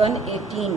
118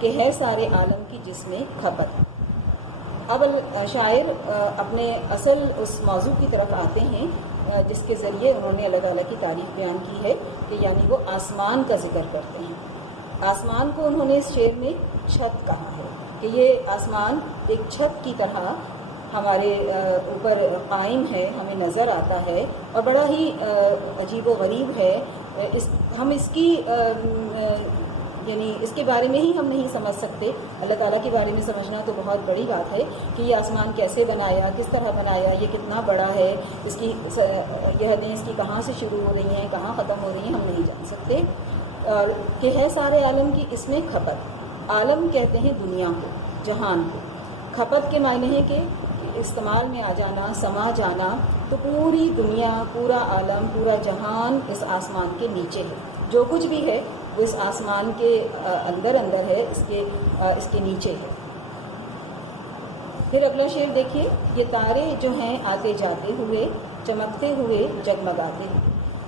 کہ ہے سارے عالم کی جس میں کھپت۔ اب شاعر اپنے اصل اس موضوع کی طرف آتے ہیں جس کے ذریعے انہوں نے اللہ تعالیٰ کی تعریف بیان کی ہے، کہ یعنی وہ آسمان کا ذکر کرتے ہیں۔ آسمان کو انہوں نے اس شعر میں چھت کہا ہے، کہ یہ آسمان ایک چھت کی طرح ہمارے اوپر قائم ہے، ہمیں نظر آتا ہے، اور بڑا ہی عجیب و غریب ہے۔ ہم اس کی یعنی اس کے بارے میں ہی ہم نہیں سمجھ سکتے۔ اللہ تعالیٰ کے بارے میں سمجھنا تو بہت بڑی بات ہے کہ یہ آسمان کیسے بنایا، کس طرح بنایا، یہ کتنا بڑا ہے، اس کی یہ حدیں اس کی کہاں سے شروع ہو رہی ہیں، کہاں ختم ہو رہی ہیں، ہم نہیں جان سکتے۔ کہ ہے سارے عالم کی اس میں کھپت۔ عالم کہتے ہیں دنیا کو، جہان کو۔ کھپت کے معنی ہے کہ استعمال میں آ جانا، سما جانا، تو پوری دنیا، پورا عالم، پورا جہان اس آسمان کے نیچے ہے۔ جو کچھ بھی ہے وہ اس آسمان کے اندر ہے، اس کے نیچے ہے۔ پھر اگلا شعر دیکھیے، یہ تارے جو ہیں آتے جاتے ہوئے، چمکتے ہوئے جگمگاتے ہیں۔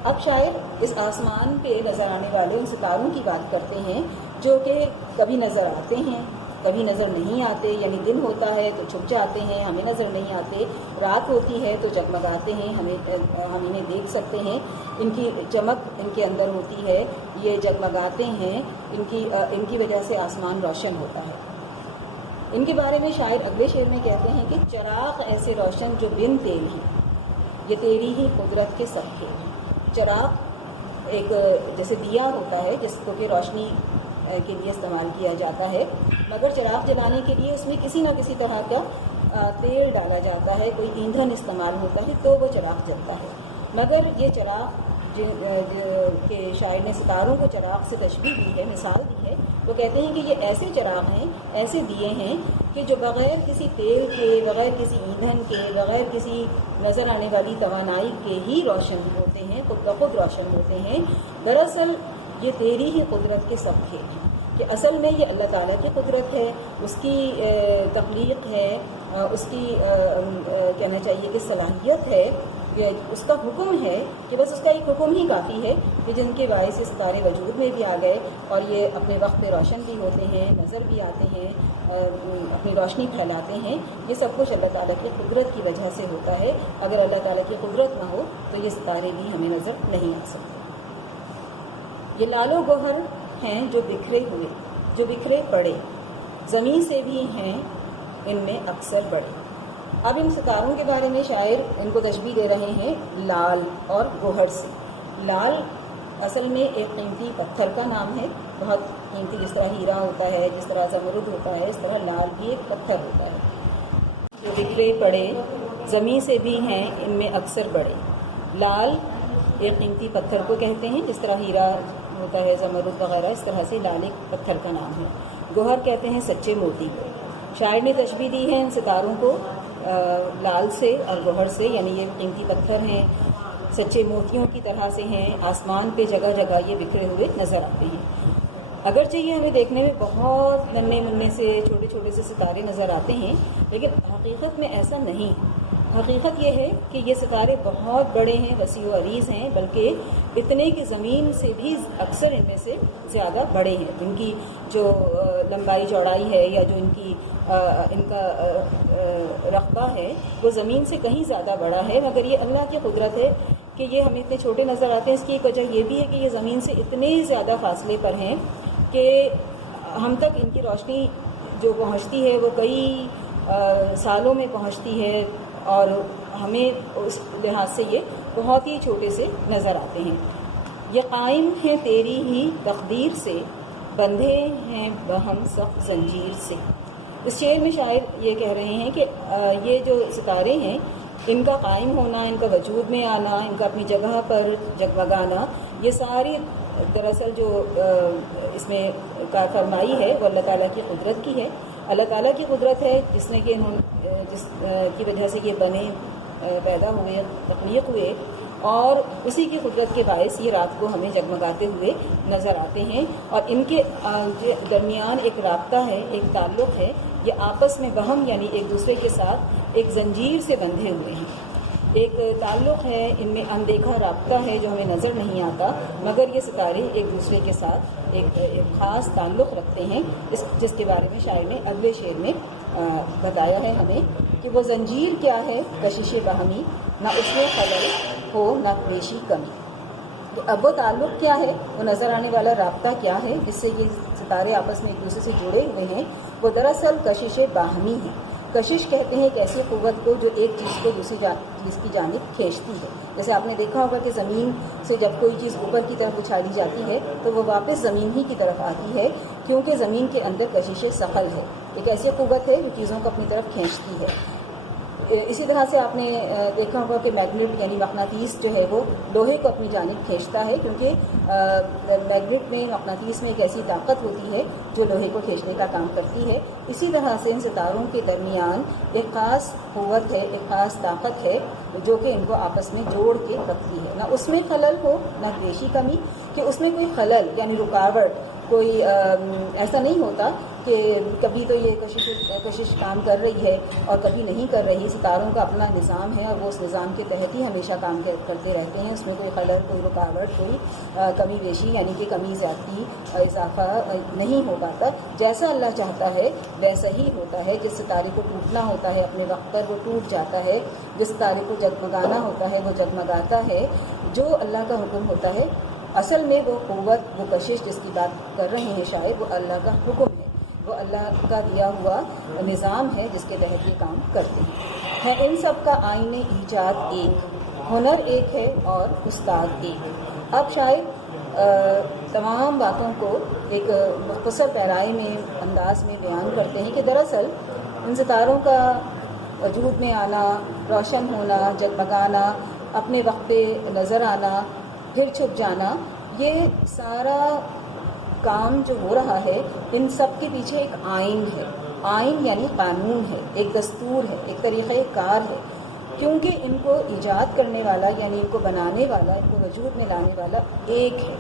اب شاعر اس آسمان پہ نظر آنے والے ان ستاروں کی بات کرتے ہیں جو کہ کبھی نظر آتے ہیں، کبھی نظر نہیں آتے، یعنی دن ہوتا ہے تو چھپ جاتے ہیں، ہمیں نظر نہیں آتے، رات ہوتی ہے تو جگمگاتے ہیں، ہم انہیں دیکھ سکتے ہیں، ان کی چمک ان کے اندر ہوتی ہے، یہ جگمگاتے ہیں، ان کی وجہ سے آسمان روشن ہوتا ہے۔ ان کے بارے میں شاعر اگلے شعر میں کہتے ہیں کہ چراغ ایسے روشن جو بن تیل ہیں، یہ تیری ہی قدرت کے سب کھیل ہیں۔ چراغ ایک جیسے دیا ہوتا ہے جس کو کہ روشنی کے لیے استعمال کیا جاتا ہے، مگر چراغ جلانے کے لیے اس میں کسی نہ کسی طرح کا تیل ڈالا جاتا ہے، کوئی ایندھن استعمال ہوتا ہے تو وہ چراغ جلتا ہے۔ مگر یہ چراغ کہ شاعر نے ستاروں کو چراغ سے تشبیہ دی ہے، مثال دی ہے، وہ کہتے ہیں کہ یہ ایسے چراغ ہیں، ایسے دیے ہیں کہ جو بغیر کسی تیل کے، بغیر کسی ایندھن کے، بغیر کسی نظر آنے والی توانائی کے ہی روشن ہوتے ہیں، خود بخود روشن ہوتے ہیں۔ دراصل یہ تیری ہی قدرت کے سب کھیل ہیں، کہ اصل میں یہ اللہ تعالیٰ کی قدرت ہے، اس کی تخلیق ہے، اس کی کہنا چاہیے کہ صلاحیت ہے، اس کا حکم ہے، کہ بس اس کا ایک حکم ہی کافی ہے کہ جن کے باعث سے ستارے وجود میں بھی آ گئے اور یہ اپنے وقت پہ روشن بھی ہوتے ہیں، نظر بھی آتے ہیں، اپنی روشنی پھیلاتے ہیں۔ یہ سب کچھ اللہ تعالیٰ کی قدرت کی وجہ سے ہوتا ہے۔ اگر اللہ تعالیٰ کی قدرت نہ ہو تو یہ ستارے بھی ہمیں نظر نہیں آ سکتے۔ یہ لال و گوہر ہیں جو بکھرے ہوئے، جو بکھرے پڑے، زمین سے بھی ہیں ان میں اکثر بڑے۔ اب ان ستاروں کے بارے میں شاعر ان کو تشبیہ دے رہے ہیں لال اور گوہر سے۔ لال اصل میں ایک قیمتی پتھر کا نام ہے، بہت قیمتی، جس طرح ہیرا ہوتا ہے، جس طرح زمرد ہوتا ہے، اس طرح لال بھی ایک پتھر ہوتا ہے۔ جو بکھرے پڑے، زمین سے بھی ہیں ان میں اکثر بڑے۔ لال ایک قیمتی پتھر کو کہتے ہیں، جس طرح ہیرا ہوتا ہے، زمرد وغیرہ، اس طرح سے لال ایک پتھر کا نام ہے۔ گوہر کہتے ہیں سچے موتی کو۔ شاعر نے تشبیہ دی ہے ان ستاروں کو لال سے اور گوہر سے، یعنی یہ قیمتی پتھر ہیں، سچے موتیوں کی طرح سے ہیں، آسمان پہ جگہ جگہ یہ بکھرے ہوئے نظر آتے ہیں۔ اگرچہ یہ ہمیں دیکھنے میں بہت ننھے منھے سے، چھوٹے چھوٹے سے ستارے نظر آتے ہیں، لیکن حقیقت میں ایسا نہیں۔ حقیقت یہ ہے کہ یہ ستارے بہت بڑے ہیں، وسیع و عریض ہیں، بلکہ اتنے کہ زمین سے بھی اکثر ان میں سے زیادہ بڑے ہیں۔ ان کی جو لمبائی چوڑائی ہے یا جو ان کا رقبہ ہے وہ زمین سے کہیں زیادہ بڑا ہے، مگر یہ اللہ کی قدرت ہے کہ یہ ہمیں اتنے چھوٹے نظر آتے ہیں۔ اس کی ایک وجہ یہ بھی ہے کہ یہ زمین سے اتنے زیادہ فاصلے پر ہیں کہ ہم تک ان کی روشنی جو پہنچتی ہے وہ کئی سالوں میں پہنچتی ہے، اور ہمیں اس لحاظ سے یہ بہت ہی چھوٹے سے نظر آتے ہیں۔ یہ قائم ہیں تیری ہی تقدیر سے، بندھے ہیں بہم سخت زنجیر سے۔ اس شعر میں شاعر یہ کہہ رہے ہیں کہ یہ جو ستارے ہیں، ان کا قائم ہونا، ان کا وجود میں آنا، ان کا اپنی جگہ پر جگمگانا، یہ ساری دراصل جو اس میں کار فرمائی ہے وہ اللہ تعالیٰ کی قدرت کی ہے۔ اللہ تعالیٰ کی قدرت ہے جس نے کہ جس کی وجہ سے یہ بنے، پیدا ہوئے، تخلیق ہوئے، اور اسی کی قدرت کے باعث یہ رات کو ہمیں جگمگاتے ہوئے نظر آتے ہیں، اور ان کے درمیان ایک رابطہ ہے، ایک تعلق ہے، یہ آپس میں بہم یعنی ایک دوسرے کے ساتھ ایک زنجیر سے بندھے ہوئے ہیں۔ ایک تعلق ہے ان میں، اندیکھا رابطہ ہے جو ہمیں نظر نہیں آتا، مگر یہ ستارے ایک دوسرے کے ساتھ ایک خاص تعلق رکھتے ہیں، جس کے بارے میں شاعر نے اگلے شعر میں بتایا ہے ہمیں کہ وہ زنجیر کیا ہے کشش باہمی، نہ اس میں خلل ہو نہ بیشی کمی۔ تو اب وہ تعلق کیا ہے، وہ نظر آنے والا رابطہ کیا ہے جس سے یہ ستارے آپس میں ایک دوسرے سے جڑے ہوئے ہیں، وہ دراصل کشش باہمی ہے۔ کشش کہتے ہیں ایک ایسی قوت کو جو ایک چیز کو دوسری چیز کی جانب کھینچتی ہے۔ جیسے آپ نے دیکھا ہوگا کہ زمین سے جب کوئی چیز اوپر کی طرف اچھالی جاتی ہے تو وہ واپس زمین ہی کی طرف آتی ہے، کیونکہ زمین کے اندر کشش ثقل ہے، ایک ایسی قوت ہے جو چیزوں کو اپنی طرف کھینچتی ہے۔ اسی طرح سے آپ نے دیکھا ہوگا کہ میگنیٹ یعنی مقناطیس جو ہے وہ لوہے کو اپنی جانب کھینچتا ہے، کیونکہ میگنیٹ میں مقناطیس میں ایک ایسی طاقت ہوتی ہے جو لوہے کو کھینچنے کا کام کرتی ہے۔ اسی طرح سے ان ستاروں کے درمیان ایک خاص قوت ہے، ایک خاص طاقت ہے جو کہ ان کو آپس میں جوڑ کے رکھتی ہے، نہ اس میں خلل ہو نہ بیشی کمی، کہ اس میں کوئی خلل یعنی رکاوٹ، کوئی ایسا نہیں ہوتا کہ کبھی تو یہ کشش کام کر رہی ہے اور کبھی نہیں کر رہی۔ ستاروں کا اپنا نظام ہے اور وہ اس نظام کے تحت ہی ہمیشہ کام کرتے رہتے ہیں، اس میں کوئی خلل، کوئی رکاوٹ، کوئی کمی بیشی یعنی کہ کمی زیادتی، اضافہ نہیں ہو پاتا۔ جیسا اللہ چاہتا ہے ویسا ہی ہوتا ہے۔ جس ستارے کو ٹوٹنا ہوتا ہے اپنے وقت پر وہ ٹوٹ جاتا ہے، جس ستارے کو جگمگانا ہوتا ہے وہ جگمگاتا ہے۔ جو اللہ کا حکم ہوتا ہے، اصل میں وہ قوت، وہ کشش جس کی بات کر رہے ہیں شاید، وہ اللہ کا حکم ہے، وہ اللہ کا دیا ہوا نظام ہے جس کے تحت یہ کام کرتے ہیں۔ ان سب کا آئین ایجاد ایک، ہنر ایک ہے اور استاد ایک۔ اب شاید تمام باتوں کو ایک مختصر پیرائے میں انداز میں بیان کرتے ہیں کہ دراصل ان ستاروں کا وجود میں آنا، روشن ہونا، جگمگانا، اپنے وقت پہ نظر آنا، پھر چھپ جانا، یہ سارا کام جو ہو رہا ہے ان سب کے پیچھے ایک آئین ہے۔ آئین یعنی قانون ہے، ایک دستور ہے، ایک طریقہ کار ہے، کیونکہ ان کو ایجاد کرنے والا یعنی ان کو بنانے والا، ان کو وجود میں لانے والا ایک ہے،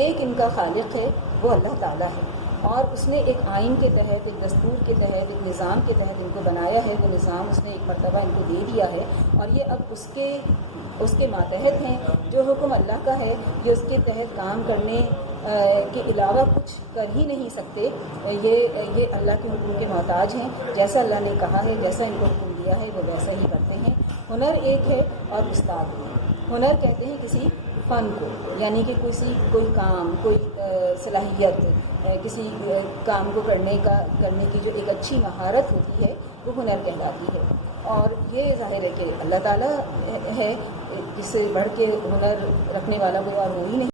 ایک ان کا خالق ہے، وہ اللہ تعالیٰ ہے، اور اس نے ایک آئین کے تحت، ایک دستور کے تحت، ایک نظام کے تحت ان کو بنایا ہے۔ وہ نظام اس نے ایک مرتبہ ان کو دے دیا ہے اور یہ اب اس کے ماتحت ہیں۔ جو حکم اللہ کا ہے یہ اس کے تحت کام کرنے کے علاوہ کچھ کر ہی نہیں سکتے، یہ اللہ کے حکم کے محتاج ہیں۔ جیسا اللہ نے کہا ہے، جیسا ان کو حکم دیا ہے وہ ویسا ہی کرتے ہیں۔ ہنر ایک ہے اور استاد ایک۔ ہنر کہتے ہیں کسی فن کو، یعنی کہ کوئی کام، کوئی صلاحیت، کسی کام کو کرنے کی جو ایک اچھی مہارت ہوتی ہے وہ ہنر کہلاتی ہے۔ اور یہ ظاہر ہے کہ اللہ تعالیٰ ہے، اس سے بڑھ کے ہنر رکھنے والا کوئی اور ہو ہی نہیں۔